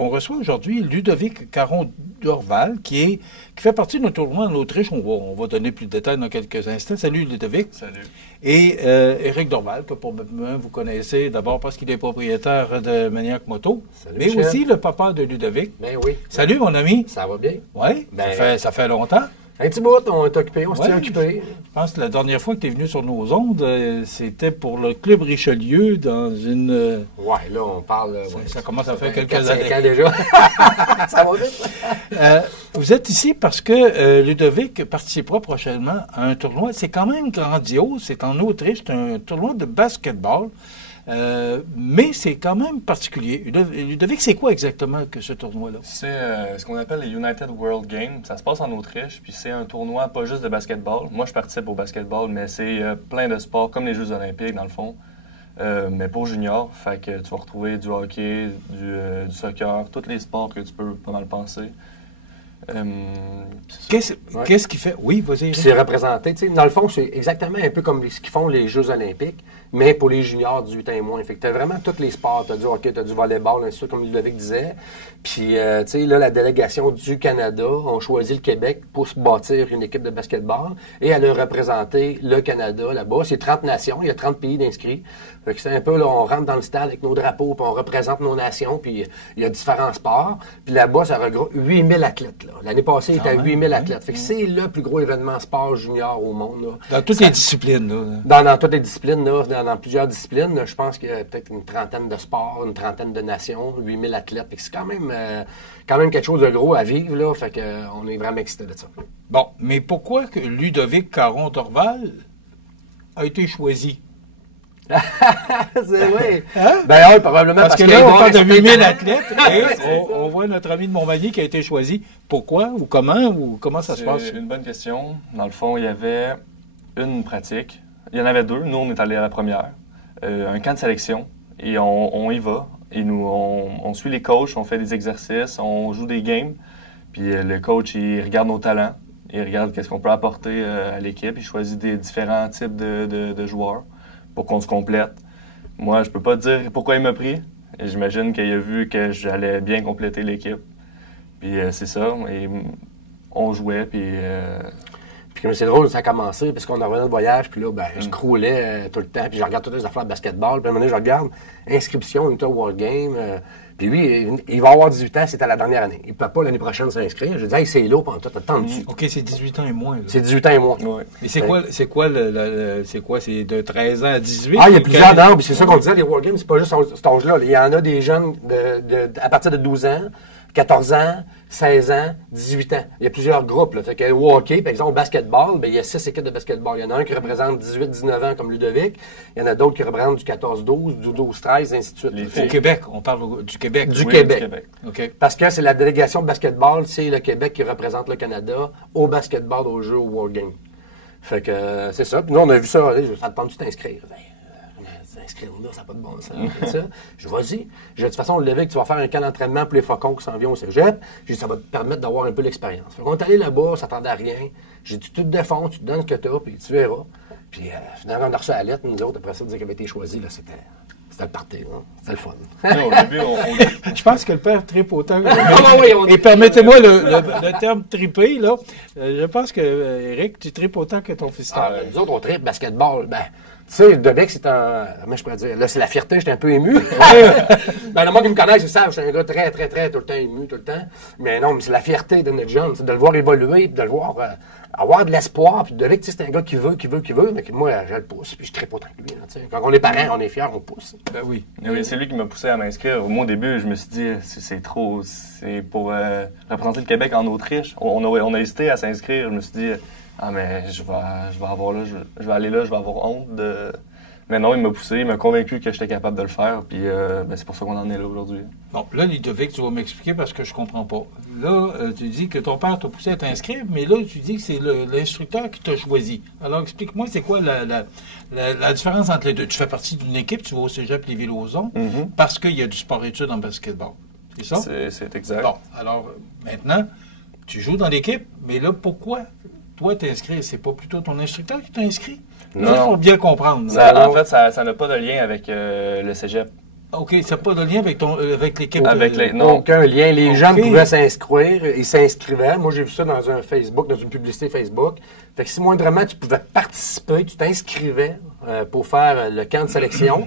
on reçoit aujourd'hui Ludovic Caron-Dorval, qui fait partie de notre tournoi en Autriche. On va donner plus de détails dans quelques instants. Salut Ludovic. Salut. Et Éric Dorval, que probablement vous connaissez d'abord parce qu'il est propriétaire de Maniac Moto, Salut, mais Michel. aussi le papa de Ludovic. Ben oui. Salut mon ami. Ça va bien? Oui, Ben, ça fait longtemps. Un petit bout, on est occupé, on se tient Ouais, occupé. Je pense que la dernière fois que tu es venu sur nos ondes, c'était pour le Club Richelieu dans une... Ouais, là, on parle... ça commence à faire quelques 4-5 années. ans déjà. Ça va vite. Vous êtes ici parce que Ludovic participera prochainement à un tournoi. C'est quand même grandiose. C'est en Autriche. C'est un tournoi de basketball. Mais c'est quand même particulier. Ludovic, c'est quoi exactement que ce tournoi-là? C'est ce qu'on appelle les United World Games. Ça se passe en Autriche, puis c'est un tournoi pas juste de basketball. Moi, je participe au basketball, mais c'est plein de sports, comme les Jeux olympiques, dans le fond, mais pour juniors. Fait que tu vas retrouver du hockey, du soccer, tous les sports que tu peux pas mal penser. Qu'est-ce qui fait... Oui, vas-y. Puis c'est représenté, tu sais, dans le fond, c'est exactement un peu comme ce qu'ils font les Jeux olympiques, mais pour les juniors 18 ans et moins. Fait que tu as vraiment tous les sports. Tu as du hockey, tu as du volleyball, ainsi de suite, comme Ludovic disait. Puis, tu sais, là, la délégation du Canada a choisi le Québec pour se bâtir une équipe de basketball et elle a représenté le Canada là-bas. C'est 30 nations, il y a 30 pays d'inscrits. Fait que c'est un peu, là, on rentre dans le stade avec nos drapeaux, puis on représente nos nations, puis il y a différents sports. Puis là-bas, ça regroupe 8000 athlètes, là. L'année passée, il était à 8000 athlètes. Fait que c'est le plus gros événement sport junior au monde, là. Dans toutes les disciplines, là. Dans toutes les disciplines, là, dans plusieurs disciplines, là, je pense qu'il y a peut-être une trentaine de sports, une trentaine de nations, 8000 athlètes. Fait que c'est quand même quelque chose de gros à vivre, là. Fait que, on est vraiment excités de ça. Bon, mais pourquoi que Ludovic Caron-Dorval a été choisi? C'est vrai. Hein? Ben oui, probablement Parce que qu'il y là, a on parle de 8000 talent. athlètes et on voit notre ami de Montmagny qui a été choisi. Pourquoi ou comment ça se passe? C'est une bonne question. Dans le fond, il y avait une pratique. Il y en avait deux. Nous, on est allés à la première. Un camp de sélection. Et on y va. Et nous, on suit les coachs, on fait des exercices, on joue des games. Puis le coach, il regarde nos talents. Il regarde qu'est-ce qu'on peut apporter à l'équipe. Il choisit des différents types de joueurs pour qu'on se complète. Moi, je peux pas te dire pourquoi il m'a pris. J'imagine qu'il a vu que j'allais bien compléter l'équipe. Puis c'est ça. Et on jouait, puis... Puis c'est drôle, ça a commencé, parce qu'on revenait de voyage, puis là, ben, je croulais tout le temps, puis je regarde toutes les affaires de basketball, puis à un moment donné, je regarde, inscription, United World Game, puis lui, il va avoir 18 ans, c'était la dernière année. Il ne peut pas l'année prochaine s'inscrire. Je dis, hey, c'est là, pendant tout, attends dessus. OK, c'est 18 ans et moins. Là. C'est 18 ans et moins. Ouais. Mais c'est quoi, c'est de 13 ans à 18? Ah, il y a plusieurs d'âges, puis c'est ça qu'on disait, les World Games, c'est pas juste cet âge-là. Il y en a des jeunes à partir de 12 ans, 14 ans, 16 ans, 18 ans. Il y a plusieurs groupes. Là. Fait que au hockey, par exemple, au basketball, ben, il y a 6 équipes de basketball. Il y en a un qui représente 18-19 ans comme Ludovic. Il y en a d'autres qui représentent du 14-12, du 12-13, ainsi de suite. Au Québec, on parle du Québec. Du Oui, Québec. du Québec. OK. Parce que c'est la délégation de basketball, c'est le Québec qui représente le Canada au basketball, au jeu, au World Game. Fait que c'est ça. Puis nous, on a vu ça. Ça te tente-tu t'inscrire? Inscrire là, ça n'a pas de bon sens. Ça. Je dis, vas-y. De toute façon, Ludovic, tu vas faire un camp d'entraînement pour les faucons qui s'en viennent au cégep. J'ai dit, ça va te permettre d'avoir un peu l'expérience. Fait qu'on est allé là-bas, ça s'attendait à rien. J'ai dit, tu te défonds, tu te donnes ce que tu as, puis tu verras. Puis finalement, on a reçu la lettre, nous autres, après ça, dire qu'elle avait été choisie, là, c'était le party, là. C'était le fun. Là, au début, Je pense que le père tripe autant. Oui, Et permettez-moi le terme triper, là. Je pense que, Éric, tu tripes autant que ton fils. Nous autres, on tripe basketball. Ben, tu sais, Ludovic, c'est un... Comment je pourrais dire? Là, c'est la fierté, j'étais un peu ému. Ben, le monde qui me connaît, ils savent, je suis un gars très, très, très, tout le temps ému, tout le temps. Mais non, mais c'est la fierté de notre jeune, c'est de le voir évoluer, puis de le voir avoir de l'espoir. Puis Ludovic, tu sais, c'est un gars qui veut. Mais moi, je le pousse, puis je tripe autant que lui. Là, quand on est parents, on est fiers, on pousse. Ben oui. Oui, c'est lui qui m'a poussé à m'inscrire. Moi, au début, je me suis dit, c'est trop. C'est pour représenter le Québec en Autriche. On a hésité à s'inscrire. Je me suis dit, ah, mais je vais avoir là, je vais aller là, je vais avoir honte de. Mais non, il m'a poussé, il m'a convaincu que j'étais capable de le faire. Puis ben, c'est pour ça qu'on en est là aujourd'hui. Bon, là, Ludovic, tu vas m'expliquer parce que je comprends pas. Là, tu dis que ton père t'a poussé à t'inscrire, mais là, tu dis que c'est l'instructeur qui t'a choisi. Alors, explique-moi, c'est quoi la différence entre les deux? Tu fais partie d'une équipe, tu vas au cégep Lévis-Lauzon, parce qu'il y a du sport-études en basketball. C'est ça? C'est exact. Bon, alors, maintenant, tu joues dans l'équipe, mais là, pourquoi toi t'inscris? C'est pas plutôt ton instructeur qui t'a inscrit? Non. Pour bien comprendre. En fait, ça n'a pas de lien avec le cégep. OK, ça n'a pas de lien avec l'équipe? Non. Aucun lien. Les OK. jeunes pouvaient s'inscrire. Ils s'inscrivaient. Moi, j'ai vu ça dans un Facebook, dans une publicité Facebook. Fait que si moindrement tu pouvais participer, tu t'inscrivais pour faire le camp de sélection.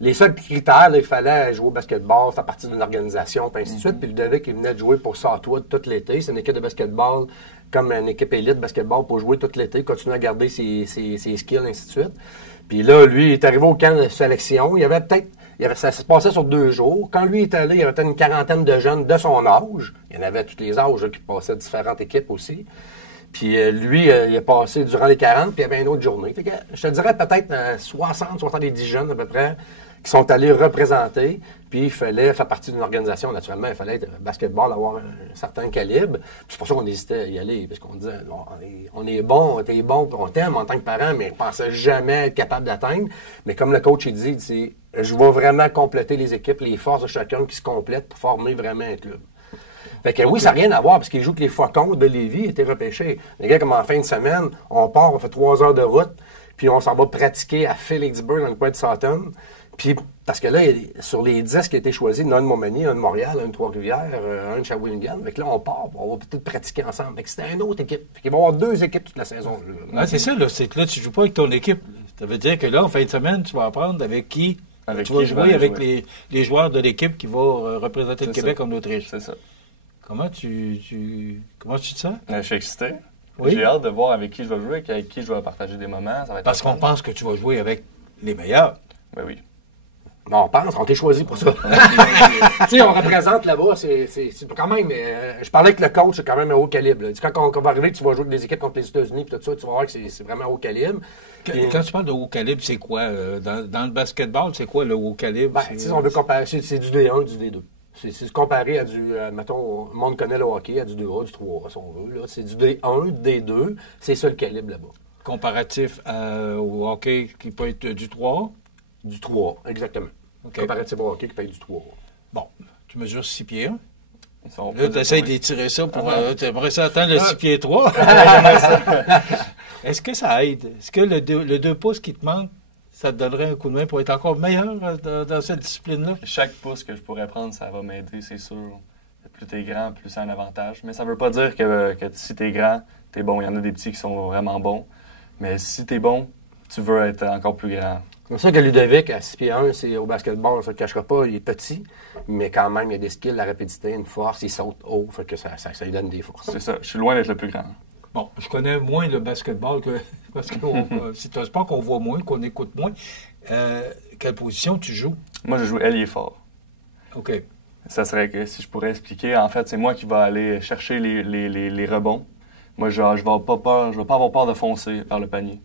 Les seuls critères, là, il fallait jouer au basketball, faire partie d'une organisation, puis ainsi de suite. Puis Ludovic, il venait de jouer pour Southwood tout l'été. C'est une équipe de basketball, comme une équipe élite de basketball pour jouer tout l'été, continuer à garder ses skills, ainsi de suite. Puis là, lui, il est arrivé au camp de sélection. Ça se passait sur 2 jours. Quand lui est allé, il y avait peut-être une quarantaine de jeunes de son âge. Il y en avait tous les âges là, qui passaient à différentes équipes aussi. Puis lui, il est passé durant les 40, puis il y avait une autre journée. Fait que, je te dirais peut-être 70 jeunes à peu près qui sont allés représenter. Puis il fallait faire partie d'une organisation, naturellement. Il fallait être basketball, avoir un certain calibre. Puis c'est pour ça qu'on hésitait à y aller, parce qu'on disait, on est bon, t'es bon, on t'aime en tant que parent, mais on pensait jamais être capable d'atteindre. Mais comme le coach il dit, je vais vraiment compléter les équipes, les forces de chacun qui se complètent pour former vraiment un club. Fait que oui, ça n'a rien à voir, parce qu'ils jouent que les Faucons de Lévis étaient repêchés. Les gars, comme en fin de semaine, on part, on fait 3 heures de route, puis on s'en va pratiquer à Philipsburg, dans le coin de Sutton. Puis, parce que là, sur les 10 qui ont été choisis, il y en a un de Montmagny, un de Montréal, un de Trois-Rivières, un de Shawinigan. Fait que là, on part, on va peut-être pratiquer ensemble. Fait que c'était une autre équipe. Fait qu'il va y avoir 2 équipes toute la saison. Ouais, c'est ça, là. C'est que là, tu ne joues pas avec ton équipe. Ça veut dire que là, en fin de semaine, tu vas apprendre avec qui tu vas jouer avec les joueurs de l'équipe qui va représenter le Québec en Autriche. C'est ça. Comment tu te sens? Je suis excité. Oui. J'ai hâte de voir avec qui je vais jouer, avec qui je vais partager des moments. Ça va être Parce qu'on pense que tu vas jouer avec les meilleurs. Ben oui. Non, on pense, on t'est choisi pour ça. Tu sais, on représente là-bas, c'est quand même... je parlais avec le coach, c'est quand même un haut calibre. Là. Quand on va arriver, tu vas jouer avec des équipes contre les États-Unis, puis tout ça, tu vas voir que c'est vraiment haut calibre. Quand tu parles de haut calibre, c'est quoi? Dans le basketball, c'est quoi le haut calibre? Ben, on veut comparer, c'est du D1, du D2. C'est comparé à du, mettons, le monde connaît le hockey, à du 2A, du 3A, si on veut. Là. C'est du D1, du D2, c'est ça le calibre là-bas. Comparatif au hockey qui peut être du 3A? Du 3A, exactement. Okay. Comparatif au hockey qui peut être du 3A. Bon, tu mesures 6 pieds 1. Là, tu essaies d'étirer ça pour aimerais ça atteindre le 6 pieds 3. Est-ce que ça aide? Est-ce que le 2 pouces qui te manque, ça te donnerait un coup de main pour être encore meilleur dans cette discipline-là? Chaque pouce que je pourrais prendre, ça va m'aider, c'est sûr. Plus t'es grand, plus c'est un avantage. Mais ça veut pas dire que si t'es grand, t'es bon. Il y en a des petits qui sont vraiment bons. Mais si t'es bon, tu veux être encore plus grand. C'est pour ça que Ludovic, à 6 pieds 1, c'est au basketball, ça ne le cachera pas, il est petit, mais quand même, il y a des skills, la rapidité, une force, il saute haut, fait que ça lui donne des forces. C'est ça, je suis loin d'être le plus grand. Bon, je connais moins le basketball parce que c'est un sport qu'on voit moins, qu'on écoute moins. Quelle position tu joues? Moi, je joue ailier fort. OK. Ça serait que, si je pourrais expliquer, en fait, c'est moi qui vais aller chercher les rebonds. Moi, je vais pas avoir peur de foncer vers le panier.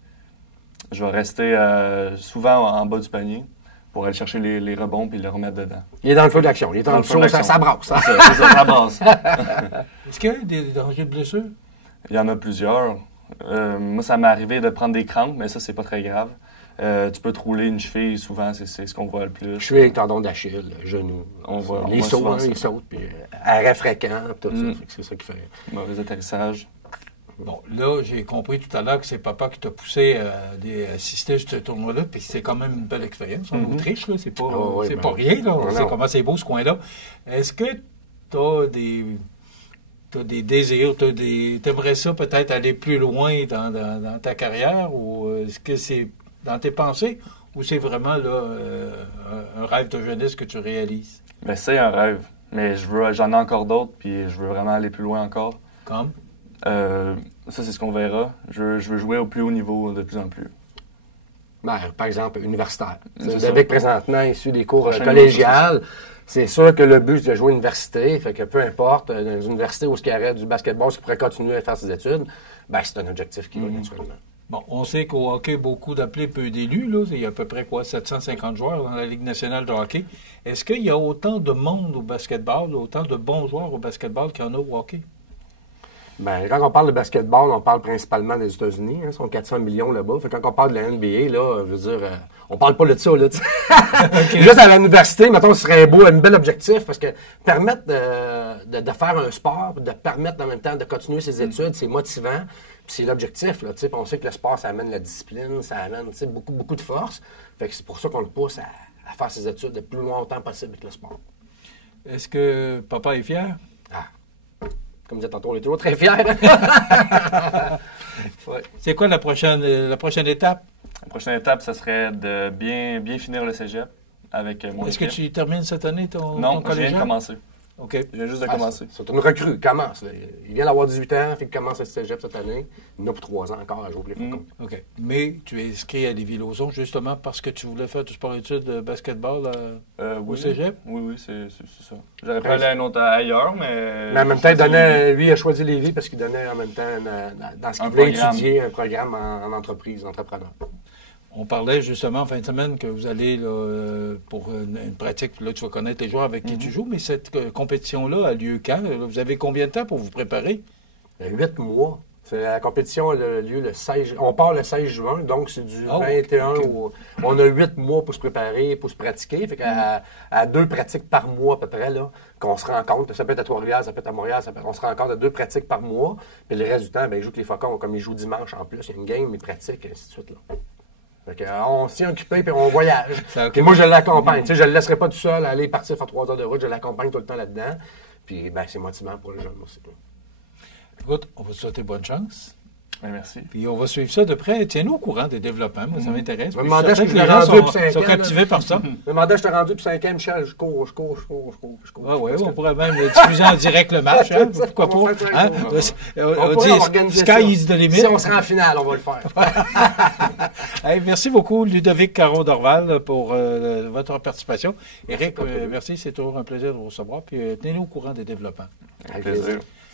Je vais rester souvent en bas du panier pour aller chercher les rebonds puis les remettre dedans. Il est dans le feu d'action. Il est dans le feu d'action. Ça brasse. Hein? Ça brasse. Est-ce qu'il y a des dangers de blessure? Il y en a plusieurs. Moi, ça m'est arrivé de prendre des crampes, mais ça, c'est pas très grave. Tu peux te rouler une cheville, souvent, c'est ce qu'on voit le plus. Cheville, tendon d'Achille, genou. Les sauts, ils sautent, puis arrêt fréquent, tout ça. C'est ça qui fait. Mauvais atterrissage. Bon, là, j'ai compris tout à l'heure que c'est papa qui t'a poussé à assister à ce tournoi-là, puis c'est quand même une belle expérience en Autriche, là. C'est pas, pas rien, là. On sait comment c'est beau, ce coin-là. Est-ce que t'as des désirs, t'aimerais ça peut-être aller plus loin dans ta carrière, ou est-ce que c'est dans tes pensées, ou c'est vraiment là un rêve de jeunesse que tu réalises? Ben, c'est un rêve, mais j'en ai encore d'autres, puis je veux vraiment aller plus loin encore. Comme? Ça, c'est ce qu'on verra. Je veux jouer au plus haut niveau de plus en plus. Ben, par exemple, universitaire. Avec présentement, issu des cours collégiales, c'est sûr que le but, c'est de jouer à l'université. Fait que peu importe, dans une université où il y aurait du basketball, qui pourrait continuer à faire ses études, ben, c'est un objectif qui va naturellement. Bon, on sait qu'au hockey, beaucoup d'appelés, peu d'élus. Là. Il y a à peu près 750 joueurs dans la Ligue nationale de hockey. Est-ce qu'il y a autant de monde au basketball, autant de bons joueurs au basketball qu'il y en a au hockey? Ben, quand on parle de basketball, on parle principalement des États-Unis. Ils sont 400 millions là-bas. Fait quand on parle de la NBA, là, je veux dire, on parle pas de ça. Là, okay. Juste à l'université, mettons, ce serait un bel objectif parce que permettre de faire un sport, de permettre en même temps de continuer ses études, c'est motivant. Puis c'est l'objectif. Là, on sait que le sport, ça amène la discipline, ça amène beaucoup de force. Fait que c'est pour ça qu'on le pousse à à faire ses études le plus longtemps possible avec le sport. Est-ce que papa est fier? Ah. Comme je disais tantôt, on est toujours très fiers. Ouais. C'est quoi la prochaine étape? La prochaine étape, ça serait de bien finir le cégep avec mon Est-ce que équipe. tu termines cette année ton Non, je viens de collégial? commencer. OK. Je viens juste de commencer. C'est une recrue, il commence. Là. Il vient d'avoir 18 ans, fait qu'il commence à cégep cette année. Il en a pour 3 ans encore à jouer pour les Faucons. OK. Mais tu es inscrit à Lévis-Lauzon justement parce que tu voulais faire du sport-études de basketball au Oui. cégep? Oui, c'est ça. J'aurais pu aller à un autre ailleurs, mais... Mais en même temps, lui, il a choisi Lévis parce qu'il donnait en même temps, dans ce qu'il voulait étudier, un programme en entreprise, entrepreneur. On parlait justement en fin de semaine que vous allez là, pour une pratique, puis là tu vas connaître les joueurs avec qui tu joues, mais cette compétition-là a lieu quand? Vous avez combien de temps pour vous préparer? 8 mois. La compétition a lieu le 16 On part le 16 juin, donc c'est du 21 okay. On a 8 mois pour se préparer, pour se pratiquer. Fait qu'à 2 pratiques par mois à peu près, là, qu'on se rencontre. Ça peut être à Trois-Rivières, ça peut être à Montréal, on se rencontre à 2 pratiques par mois. Puis le reste du temps, ils jouent avec les Faucons. Comme ils jouent dimanche en plus, il y a une game, ils pratiquent, et ainsi de suite. Là. Fait on s'y est occupé puis on voyage. Et moi, je l'accompagne. Je ne le laisserai pas tout seul aller partir faire 3 heures de route. Je l'accompagne tout le temps là-dedans. Puis c'est motivant pour les jeunes aussi. Écoute, on va te souhaiter bonne chance. Bien, merci. Puis on va suivre ça de près. Tiens-nous au courant des développements. Moi, ça m'intéresse. Je me demandais que je les t'ai gens rendu pour 5 sont ans, captivés par ça. Je me demandais, je t'ai rendu pour 5 ans, Michel. Je cours. Ah oui, on pourrait même diffuser en direct le match. Hein, pourquoi pas? Hein? On dit Sky is the limit. Si on sera en finale, on va le faire. Hey, merci beaucoup, Ludovic Caron-Dorval, pour votre participation. Éric, merci. C'est toujours un plaisir de vous recevoir. Puis tenez-nous au courant des développements. Avec plaisir.